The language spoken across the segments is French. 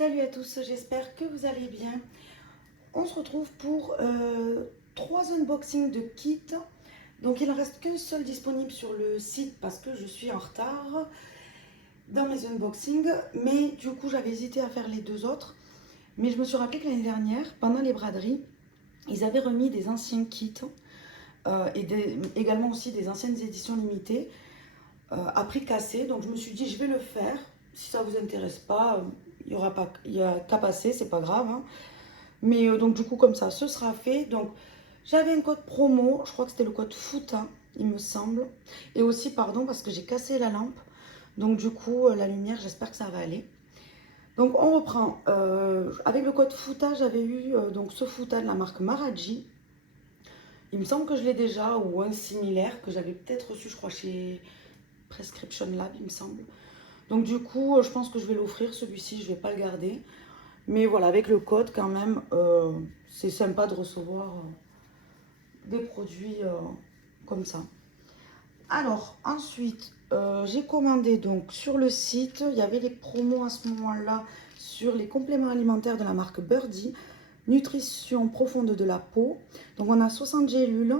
Salut à tous, j'espère que vous allez bien. On se retrouve pour 3 unboxings de kits. Donc il n'en reste qu'un seul disponible sur le site parce que je suis en retard dans mes unboxings. Mais du coup j'avais hésité à faire les deux autres. Mais je me suis rappelé que l'année dernière, pendant les braderies, ils avaient remis des anciens kits et également aussi des anciennes éditions limitées à prix cassé. Donc je me suis dit je vais le faire. Si ça vous intéresse pas, il y a qu'à passer, c'est pas grave, hein. Mais donc du coup comme ça, ce sera fait. Donc j'avais un code promo, je crois que c'était le code FUTA, il me semble. Et aussi, pardon, parce que j'ai cassé la lampe. Donc du coup, la lumière, j'espère que ça va aller. Donc on reprend. Avec le code FUTA, j'avais eu donc ce FUTA de la marque Maraji. Il me semble que je l'ai déjà, ou un similaire que j'avais peut-être reçu, je crois, chez Prescription Lab, il me semble. Donc du coup, je pense que je vais l'offrir, celui-ci, je ne vais pas le garder. Mais voilà, avec le code quand même, c'est sympa de recevoir des produits comme ça. Alors, ensuite, j'ai commandé donc sur le site, il y avait les promos à ce moment-là sur les compléments alimentaires de la marque Birdie, nutrition profonde de la peau. Donc on a 60 gélules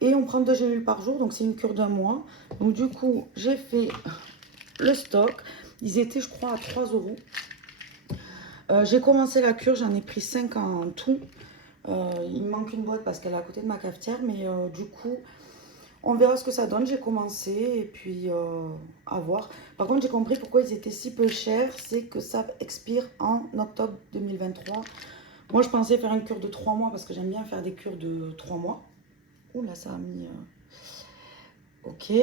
et on prend 2 gélules par jour, donc c'est une cure d'un mois. Donc du coup, j'ai fait le stock. Ils étaient, je crois, à 3 euros. J'ai commencé la cure, j'en ai pris 5 en tout. Il me manque une boîte parce qu'elle est à côté de ma cafetière, mais du coup, on verra ce que ça donne. J'ai commencé et puis à voir. Par contre, j'ai compris pourquoi ils étaient si peu chers. C'est que ça expire en octobre 2023. Moi, je pensais faire une cure de 3 mois parce que j'aime bien faire des cures de 3 mois. Ouh là, ça a mis... Ok.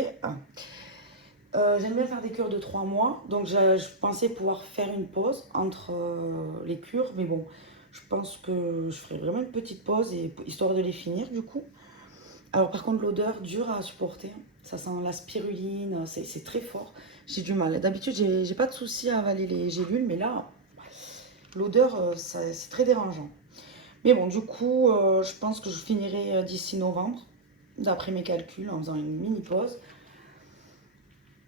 J'aime bien faire des cures de 3 mois. Donc, je pensais pouvoir faire une pause entre les cures. Mais bon, je pense que je ferai vraiment une petite pause histoire de les finir du coup. Alors par contre l'odeur dure à supporter, ça sent la spiruline, c'est très fort, j'ai du mal. D'habitude j'ai pas de souci à avaler les gélules, mais là l'odeur c'est très dérangeant. Mais bon du coup je pense que je finirai d'ici novembre, d'après mes calculs, en faisant une mini pause.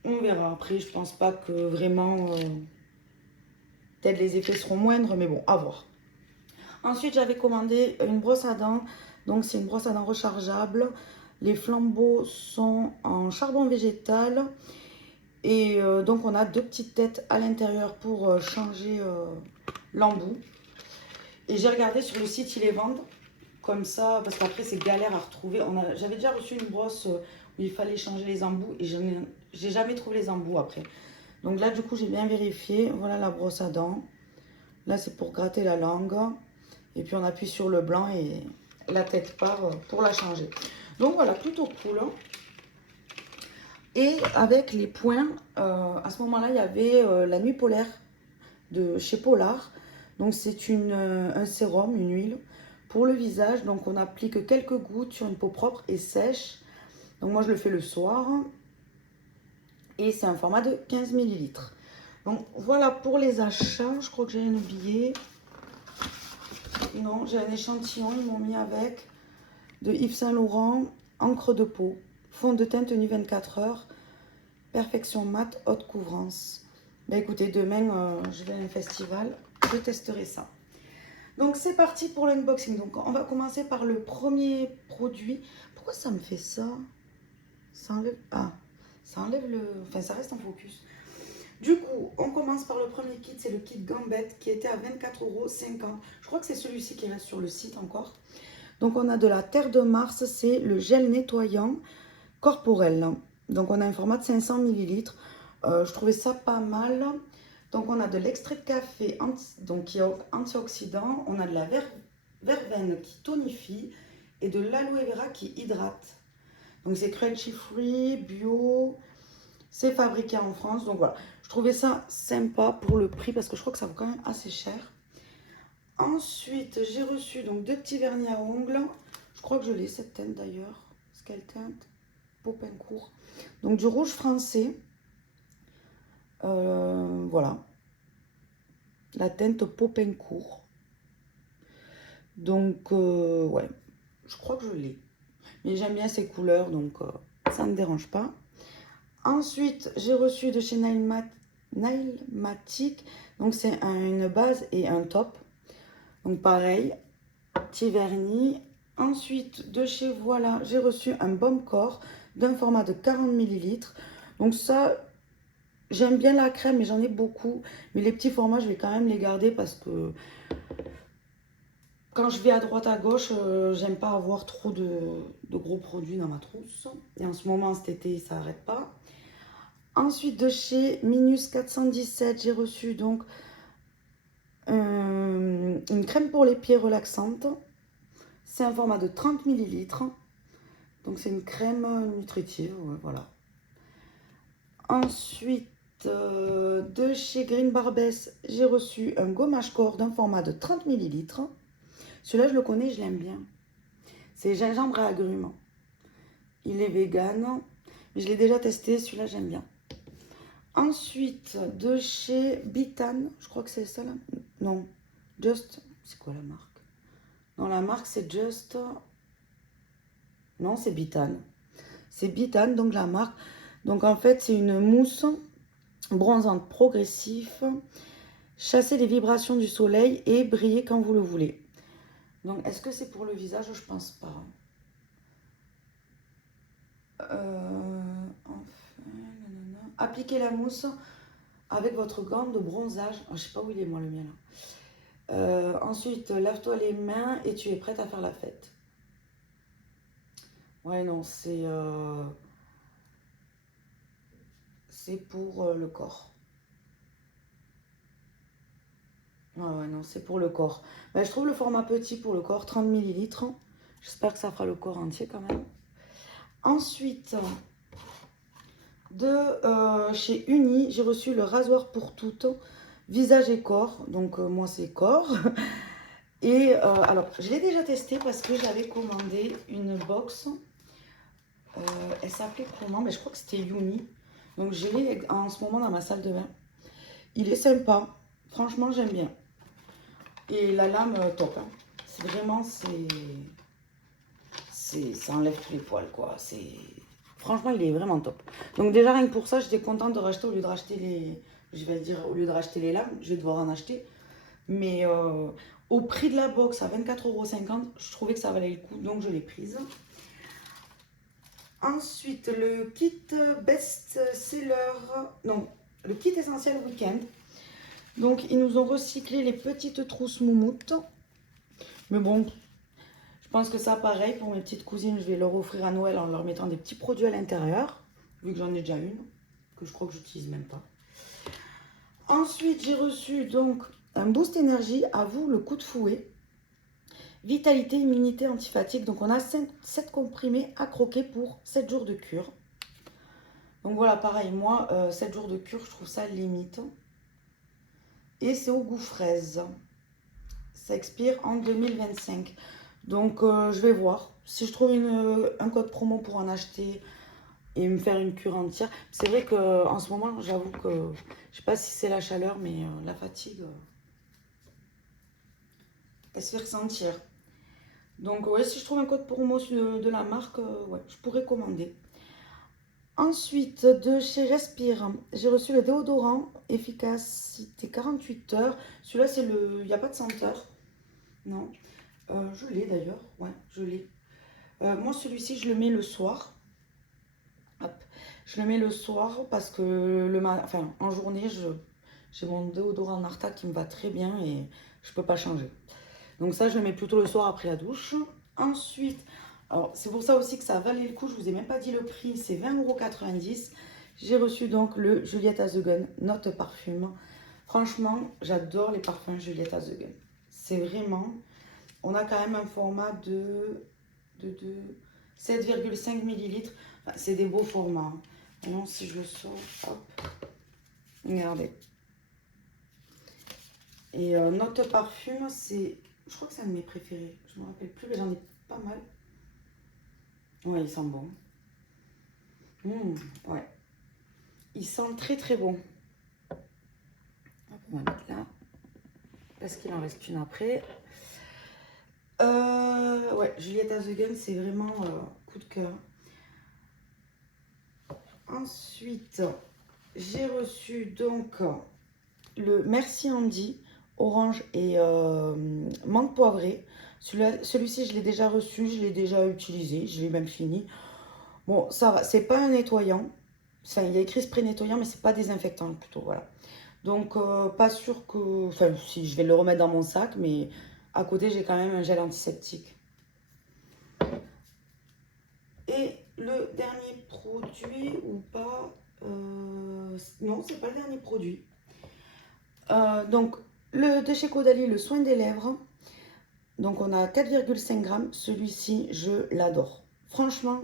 On verra, après je pense pas que vraiment, peut-être les effets seront moindres, mais bon à voir. Ensuite j'avais commandé une brosse à dents, donc c'est une brosse à dents rechargeable. Les flambeaux sont en charbon végétal. Et donc on a 2 petites têtes à l'intérieur pour changer l'embout. Et j'ai regardé sur le site, ils les vendent comme ça, parce qu'après c'est galère à retrouver. J'avais déjà reçu une brosse où il fallait changer les embouts et j'ai jamais trouvé les embouts après. Donc là du coup j'ai bien vérifié, voilà la brosse à dents. Là c'est pour gratter la langue. Et puis on appuie sur le blanc et la tête part pour la changer. Donc voilà, plutôt cool. Et avec les points, à ce moment-là, il y avait la nuit polaire de chez Polar. Donc c'est un sérum, une huile pour le visage. Donc on applique quelques gouttes sur une peau propre et sèche. Donc moi je le fais le soir. Et c'est un format de 15 millilitres. Donc voilà pour les achats. Je crois que j'ai rien oublié. Non, j'ai un échantillon, ils m'ont mis avec de Yves Saint Laurent, encre de peau, fond de teint tenue 24 heures. Perfection mat, haute couvrance. Bah écoutez, demain, je vais à un festival, je testerai ça. Donc c'est parti pour l'unboxing. Donc on va commencer par le premier produit. Pourquoi ça me fait ça? Ça enlève... Ah, ça enlève le... Enfin, ça reste en focus. Du coup, on commence par le premier kit. C'est le kit Gambette qui était à 24,50 €. Je crois que c'est celui-ci qui reste sur le site encore. Donc on a de la terre de Mars. C'est le gel nettoyant corporel. Donc on a un format de 500 millilitres. Je trouvais ça pas mal. Donc on a de l'extrait de café donc qui est antioxydant. On a de la verveine qui tonifie et de l'aloe vera qui hydrate. Donc c'est crunchy free, bio. C'est fabriqué en France. Donc voilà, je trouvais ça sympa pour le prix parce que je crois que ça vaut quand même assez cher. Ensuite, j'ai reçu donc 2 petits vernis à ongles. Je crois que je l'ai cette teinte d'ailleurs. Ce qu'elle teinte. Popincourt. Donc du rouge français. Voilà. La teinte Popincourt. Donc, ouais. Je crois que je l'ai. Mais j'aime bien ces couleurs, donc ça ne me dérange pas. Ensuite, j'ai reçu de chez Nailmatic. Donc c'est une base et un top. Donc pareil, petit vernis. Ensuite, de chez Voilà, j'ai reçu un baume corps d'un format de 40 millilitres. Donc ça, j'aime bien la crème, mais j'en ai beaucoup. Mais les petits formats, je vais quand même les garder parce que quand je vais à droite à gauche, j'aime pas avoir trop de gros produits dans ma trousse. Et en ce moment, cet été, ça n'arrête pas. Ensuite, de chez Minus 417, j'ai reçu donc une crème pour les pieds relaxante. C'est un format de 30 millilitres. Donc c'est une crème nutritive, voilà. Ensuite, de chez Green Barbès, j'ai reçu un gommage corps d'un format de 30 millilitres. Celui-là, je le connais, je l'aime bien. C'est gingembre et agrumes. Il est vegan, mais je l'ai déjà testé, celui-là, j'aime bien. Ensuite, de chez Bitan, je crois que c'est ça là. Non, Just, c'est quoi la marque? Non, la marque c'est Just. Non, c'est Bitan. C'est Bitan, donc la marque. Donc en fait, c'est une mousse bronzante progressif. Chasser les vibrations du soleil et briller quand vous le voulez. Donc, est-ce que c'est pour le visage? Je pense pas. Enfin, nanana. Appliquez la mousse avec votre gant de bronzage. Oh, je sais pas où il est, moi, le mien là. Ensuite, lave-toi les mains et tu es prête à faire la fête. Ouais, non, c'est pour le corps. Ouais, non, c'est pour le corps. Ben, je trouve le format petit pour le corps, 30 millilitres. J'espère que ça fera le corps entier quand même. Ensuite, chez Uni, j'ai reçu le rasoir pour toutes, visage et corps. Donc, moi, c'est corps. Et alors, je l'ai déjà testé parce que j'avais commandé une box. Elle s'appelait comment? Mais je crois que c'était Uni. Donc, je l'ai en ce moment dans ma salle de bain. Il est sympa. Franchement, j'aime bien. Et la lame, top. Hein. C'est vraiment, ça enlève tous les poils, quoi. Franchement, il est vraiment top. Donc déjà, rien que pour ça, j'étais contente de racheter au lieu de racheter les... Je vais dire, au lieu de racheter les lames, je vais devoir en acheter. Mais au prix de la box, à 24,50 €, je trouvais que ça valait le coup, donc je l'ai prise. Ensuite, le kit best-seller... Non, le kit essentiel week-end. Donc, ils nous ont recyclé les petites trousses moumoutes. Mais bon, je pense que ça, pareil, pour mes petites cousines, je vais leur offrir à Noël en leur mettant des petits produits à l'intérieur. Vu que j'en ai déjà une, que je crois que j'utilise même pas. Ensuite, j'ai reçu donc un boost énergie, à vous le coup de fouet. Vitalité, immunité, antifatigue. Donc, on a 7 comprimés à croquer pour 7 jours de cure. Donc, voilà, pareil, moi, 7 jours de cure, je trouve ça limite. Et c'est au goût fraise. Ça expire en 2025. Donc, je vais voir. Si je trouve un code promo pour en acheter et me faire une cure entière. C'est vrai qu'en ce moment, j'avoue que je sais pas si c'est la chaleur, mais la fatigue, elle se fait ressentir. Donc, ouais, si je trouve un code promo de la marque, ouais, je pourrais commander. Ensuite, de chez Respire, j'ai reçu le déodorant efficacité 48 heures. Celui-là, c'est le... Il n'y a pas de senteur. Non. Je l'ai d'ailleurs. Ouais, je l'ai. Moi, celui-ci, je le mets le soir. Hop. Je le mets le soir parce que enfin, en journée, j'ai mon déodorant Narta qui me va très bien et je peux pas changer. Donc ça, je le mets plutôt le soir après la douche. Ensuite, alors c'est pour ça aussi que ça valait le coup. Je vous ai même pas dit le prix, c'est 20,90 €. J'ai reçu donc le Juliette Azegen Note Parfum. Franchement, j'adore les parfums Juliette Azegen. C'est vraiment... On a quand même un format de 7,5 millilitres. Enfin, c'est des beaux formats. Maintenant, si je le sors, hop, regardez. Et Note Parfum, c'est... Je crois que c'est un de mes préférés. Je ne me rappelle plus, mais j'en ai pas mal. Ouais, il sent bon. Ouais. Il sent très très bon. Hop, on va mettre là. Parce qu'il en reste une après. Ouais, Juliette Azegen, c'est vraiment coup de cœur. Ensuite, j'ai reçu donc le Merci Andy, orange et menthe poivrée. Celui-ci, je l'ai déjà reçu, je l'ai déjà utilisé, je l'ai même fini. Bon, ça va, c'est pas un nettoyant. Enfin, il y a écrit spray nettoyant, mais c'est pas désinfectant plutôt, voilà. Donc, pas sûr que... Enfin, si, je vais le remettre dans mon sac, mais à côté, j'ai quand même un gel antiseptique. Et le dernier produit, ou pas... non, c'est pas le dernier produit. Donc, de chez Caudalie, le soin des lèvres. Donc, on a 4,5 grammes. Celui-ci, je l'adore. Franchement,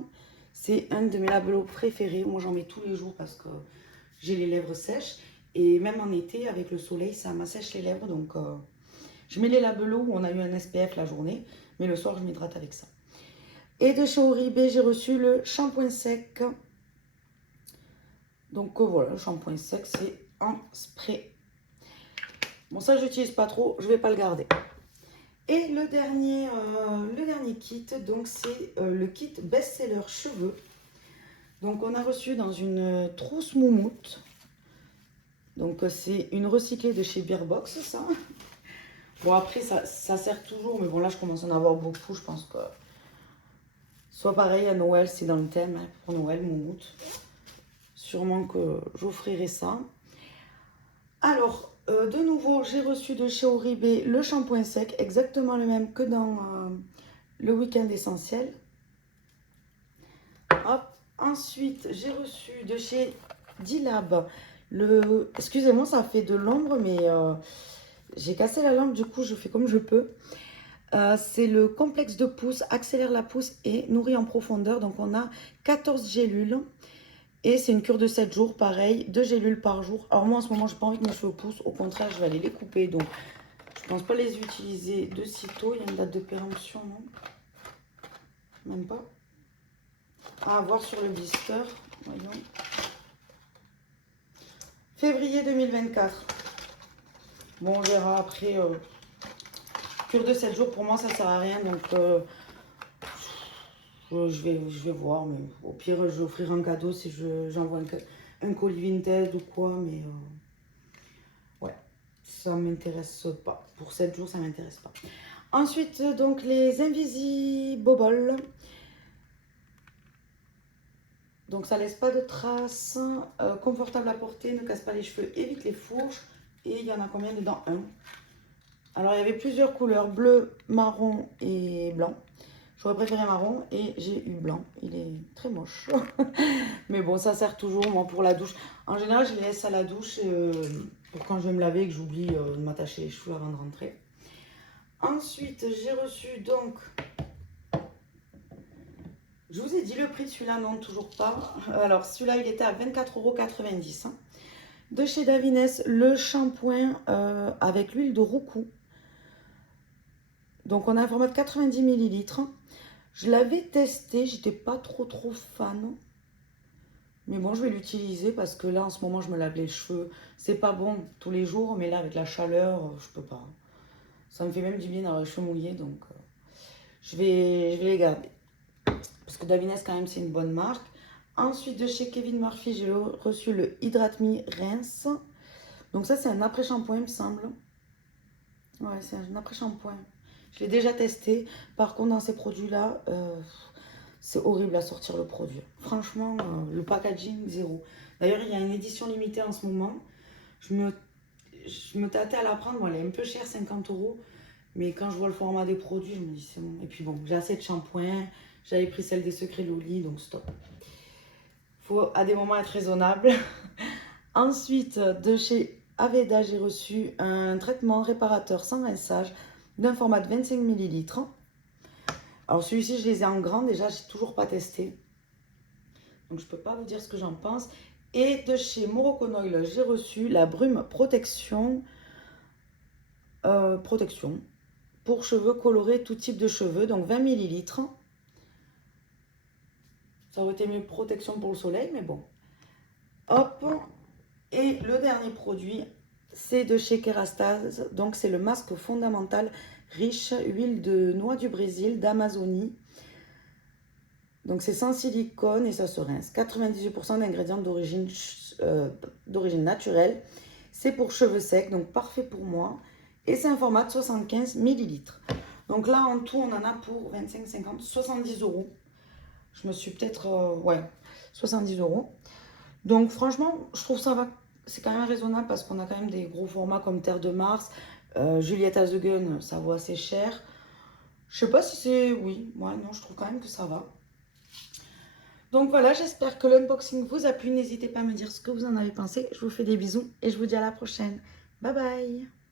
c'est un de mes labelos préférés. Moi, j'en mets tous les jours parce que j'ai les lèvres sèches. Et même en été, avec le soleil, ça m'assèche les lèvres. Donc, je mets les labelos où on a eu un SPF la journée. Mais le soir, je m'hydrate avec ça. Et de chez Oribe, j'ai reçu le shampoing sec. Donc, voilà, le shampoing sec, c'est en spray. Bon, ça, je n'utilise pas trop. Je ne vais pas le garder. Et le dernier kit, donc c'est le kit best-seller cheveux. Donc on a reçu dans une trousse moumoute. Donc c'est une recyclée de chez Beerbox, ça. Bon après ça sert toujours, mais bon là je commence à en avoir beaucoup. Je pense que soit pareil à Noël, c'est dans le thème hein, pour Noël moumoute. Sûrement que j'offrirai ça. Alors de nouveau j'ai reçu de chez Oribe le shampoing sec, exactement le même que dans le week-end essentiel. Hop. Ensuite, j'ai reçu de chez D-Lab le... Excusez-moi, ça fait de l'ombre, mais j'ai cassé la lampe, du coup, je fais comme je peux. C'est le complexe de pousse, accélère la pousse et nourrit en profondeur. Donc, on a 14 gélules. Et c'est une cure de 7 jours, pareil, 2 gélules par jour. Alors, moi, en ce moment, je n'ai pas envie que mes cheveux poussent. Au contraire, je vais aller les couper. Donc, je ne pense pas les utiliser de sitôt. Il y a une date de péremption, non? Même pas. À voir sur le blister. Voyons. Février 2024. Bon, on verra après. Cure de 7 jours, pour moi, ça sert à rien. Donc, je vais voir. Mais au pire, je vais offrir un cadeau si j'envoie un colis vintage ou quoi. Mais ouais, ça m'intéresse pas. Pour 7 jours, ça m'intéresse pas. Ensuite, donc, les Invisibobles. Donc, ça laisse pas de traces. Confortable à porter, ne casse pas les cheveux, évite les fourches. Et il y en a combien dedans? Un. Alors, il y avait plusieurs couleurs, bleu, marron et blanc. J'aurais préféré marron et j'ai eu blanc. Il est très moche. Mais bon, ça sert toujours, moi, pour la douche. En général, je les laisse à la douche pour quand je vais me laver et que j'oublie de m'attacher les cheveux avant de rentrer. Ensuite, j'ai reçu donc... Je vous ai dit le prix de celui-là, non, toujours pas. Alors, celui-là, il était à 24,90 €. De chez Davines, le shampoing avec l'huile de roucou. Donc, on a un format de 90 ml. Je l'avais testé, j'étais pas trop fan. Mais bon, je vais l'utiliser parce que là, en ce moment, je me lave les cheveux. C'est pas bon tous les jours, mais là, avec la chaleur, je peux pas. Ça me fait même du bien d'avoir les cheveux mouillés, donc je vais les garder. Parce que Davines, quand même, c'est une bonne marque. Ensuite, de chez Kevin Murphy, j'ai reçu le Hydrate Me Rinse. Donc ça, c'est un après-shampoing, il me semble. Ouais, c'est un après-shampoing. Je l'ai déjà testé. Par contre, dans ces produits-là, c'est horrible à sortir le produit. Franchement, le packaging, zéro. D'ailleurs, il y a une édition limitée en ce moment. Je me tâtais à la prendre. Bon, elle est un peu chère, 50 €. Mais quand je vois le format des produits, je me dis c'est bon. Et puis bon, j'ai assez de shampoing. J'avais pris celle des Secrets Loli, donc stop. Faut à des moments être raisonnable. Ensuite, de chez Aveda, j'ai reçu un traitement réparateur sans rinçage d'un format de 25 ml. Alors celui-ci, je les ai en grand. Déjà, j'ai toujours pas testé. Donc, je peux pas vous dire ce que j'en pense. Et de chez Morocco Oil, j'ai reçu la brume protection. Protection pour cheveux colorés, tout type de cheveux. Donc, 20 ml. Ça aurait été mieux protection pour le soleil, mais bon. Hop. Et le dernier produit, c'est de chez Kerastase. Donc, c'est le masque fondamental, riche, huile de noix du Brésil, d'Amazonie. Donc c'est sans silicone et ça se rince. 98% d'ingrédients d'origine naturelle. C'est pour cheveux secs, donc parfait pour moi. Et c'est un format de 75 millilitres. Donc là, en tout, on en a pour 25, 50, 70 euros. Je me suis peut-être... ouais, 70 euros. Donc franchement, je trouve ça va. C'est quand même raisonnable parce qu'on a quand même des gros formats comme Terre de Mars. Juliette Has the Gun, ça vaut assez cher. Je sais pas si c'est... Oui, moi non, je trouve quand même que ça va. Donc voilà, j'espère que l'unboxing vous a plu. N'hésitez pas à me dire ce que vous en avez pensé. Je vous fais des bisous et je vous dis à la prochaine. Bye bye.